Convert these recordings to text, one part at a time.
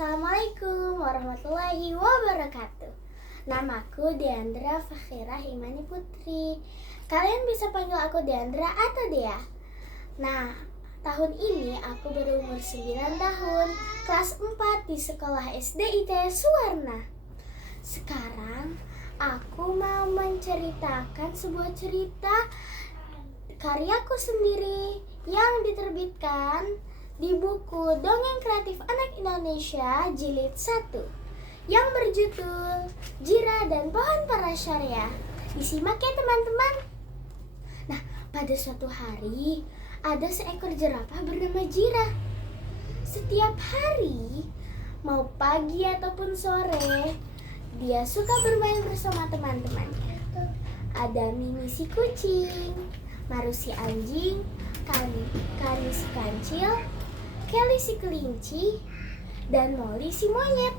Assalamualaikum warahmatullahi wabarakatuh. Namaku Deandra Fakhirah Imani Putri. Kalian bisa panggil aku Deandra atau Dea. Nah, tahun ini aku berumur 9 tahun, kelas 4 di sekolah SD IT Suwarna. Sekarang aku mau menceritakan sebuah cerita karyaku sendiri yang diterbitkan di buku Dongeng Kreatif Anak Indonesia Jilid 1 yang berjudul Jirah dan Pohon Para Syariah. Disimak ya teman-teman. Nah, pada suatu hari ada seekor jerapah bernama Jirah. Setiap hari, mau pagi ataupun sore, dia suka bermain bersama teman-temannya. Ada Mimi si kucing, Maru si anjing, Kani si kancil, Kelly si kelinci, dan Molly si monyet.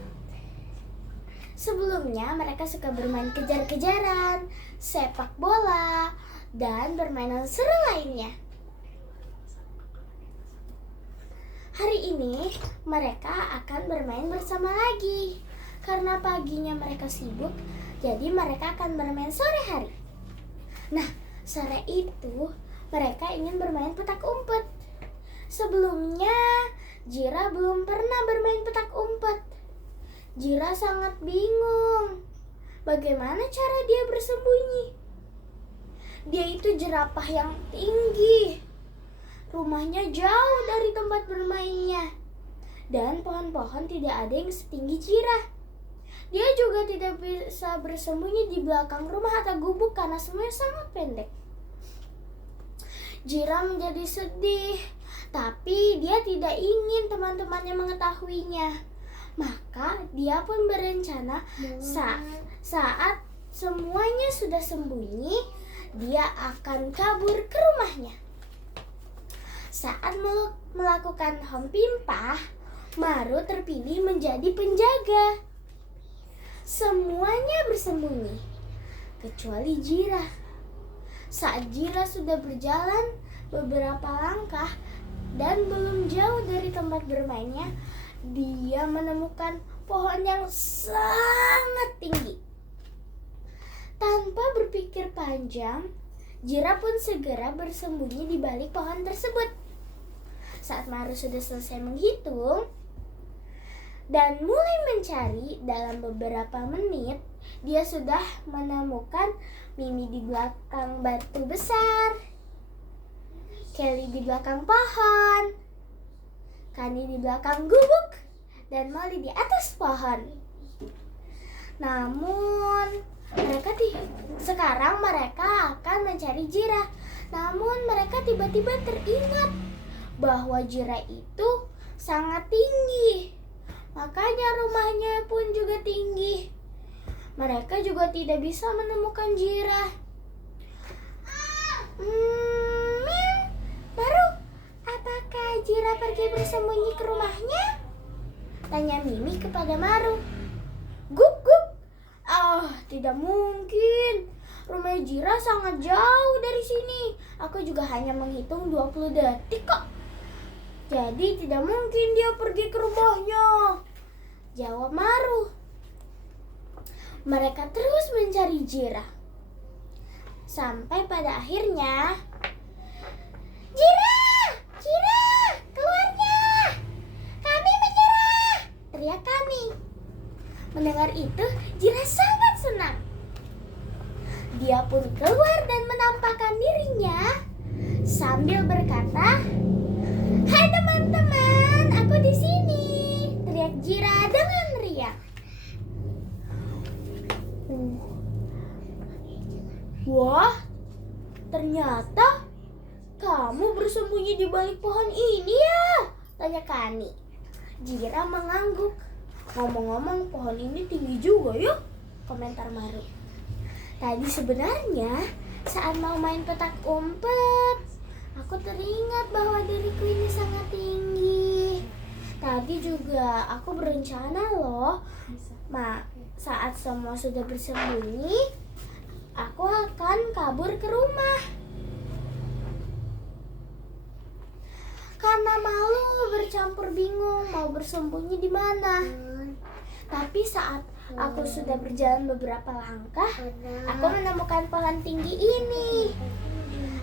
Sebelumnya mereka suka bermain kejar-kejaran, sepak bola, dan permainan seru lainnya. Hari ini mereka akan bermain bersama lagi. Karena paginya mereka sibuk, jadi mereka akan bermain sore hari. Nah, sore itu mereka ingin bermain petak umpet. Sebelumnya, Jirah belum pernah bermain petak umpet. Jirah sangat bingung. Bagaimana cara dia bersembunyi? Dia itu jerapah yang tinggi. Rumahnya jauh dari tempat bermainnya. Dan pohon-pohon tidak ada yang setinggi Jirah. Dia juga tidak bisa bersembunyi di belakang rumah atau gubuk karena semuanya sangat pendek. Jirah menjadi sedih. Tapi dia tidak ingin teman-temannya mengetahuinya. Maka dia pun berencana saat semuanya sudah sembunyi, dia akan kabur ke rumahnya. Saat melakukan home pimpah, Maru terpilih menjadi penjaga. Semuanya bersembunyi, kecuali Jirah. Saat Jirah sudah berjalan beberapa langkah, dan belum jauh dari tempat bermainnya, dia menemukan pohon yang sangat tinggi. Tanpa berpikir panjang, Jirah pun segera bersembunyi di balik pohon tersebut. Saat Maru sudah selesai menghitung dan mulai mencari, dalam beberapa menit dia sudah menemukan Mimi di belakang batu besar, Kelly di belakang pohon, Kani di belakang gubuk, dan Molly di atas pohon. Namun, sekarang mereka akan mencari Jirah. Namun mereka tiba-tiba teringat bahwa Jirah itu sangat tinggi. Makanya rumahnya pun juga tinggi. Mereka juga tidak bisa menemukan Jirah. Baru, apakah Jirah pergi bersembunyi ke rumahnya? Tanya Mimi kepada Maru. Gup gup. Tidak mungkin. Rumah Jirah sangat jauh dari sini. Aku juga hanya menghitung 20 detik kok. Jadi tidak mungkin dia pergi ke rumahnya, jawab Maru. Mereka terus mencari Jirah. Sampai pada akhirnya, Jirah! Jirah! Keluarnya! Kami menyerah! Teriak kami. Mendengar itu, Jirah sangat senang. Dia pun keluar dan menampakkan dirinya sambil berkata, "Hai teman-teman, aku di sini!" teriak Jirah dengan riang. Wah, ternyata kamu bersembunyi di balik pohon ini ya? Tanya Kani. Jirah mengangguk. Ngomong-ngomong, pohon ini tinggi juga ya? Komentar Maru. Tadi sebenarnya saat mau main petak umpet, aku teringat bahwa diriku ini sangat tinggi. Tadi juga aku berencana loh, saat semua sudah bersembunyi, aku akan kabur ke rumah. karena malu bercampur bingung mau bersembunyi di mana. Tapi saat aku sudah berjalan beberapa langkah, aku menemukan pohon tinggi ini.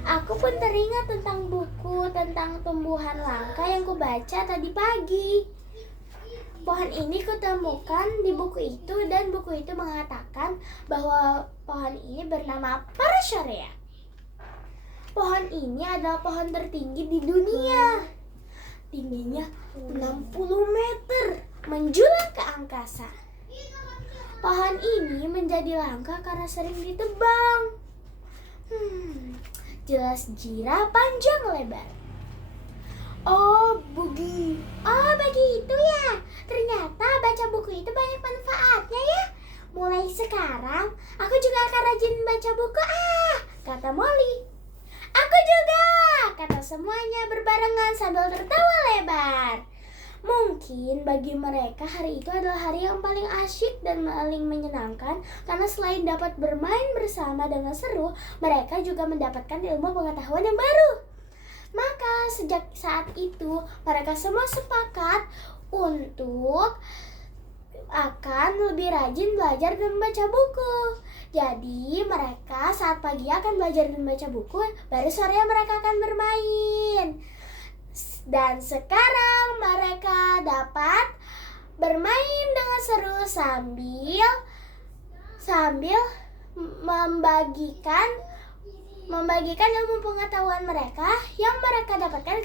Aku pun teringat tentang buku tentang tumbuhan langka yang kubaca tadi pagi. Pohon ini kutemukan di buku itu dan buku itu mengatakan bahwa pohon ini bernama Parasharia. Pohon ini adalah pohon tertinggi di dunia. Tingginya 60 meter, menjulang ke angkasa. Pohon ini menjadi langka karena sering ditebang. Jelas jirah panjang lebar. Oh begitu ya. Ternyata baca buku itu banyak manfaatnya ya. Mulai sekarang aku juga akan rajin baca buku kata Molly. Aku juga, kata semuanya berbarengan sambil tertawa lebar. Mungkin bagi mereka hari itu adalah hari yang paling asyik dan paling menyenangkan karena selain dapat bermain bersama dengan seru, mereka juga mendapatkan ilmu pengetahuan yang baru. Maka sejak saat itu mereka semua sepakat untuk akan lebih rajin belajar dan membaca buku. Jadi mereka saat pagi akan belajar dan membaca buku, baru sore mereka akan bermain. Dan sekarang mereka dapat bermain dengan seru sambil membagikan ilmu pengetahuan mereka yang mereka dapatkan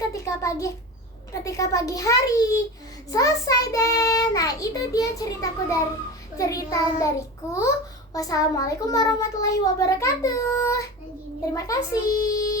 ketika pagi hari. Selesai deh. Nah, itu dia cerita dariku. Wassalamualaikum warahmatullahi wabarakatuh. Terima kasih.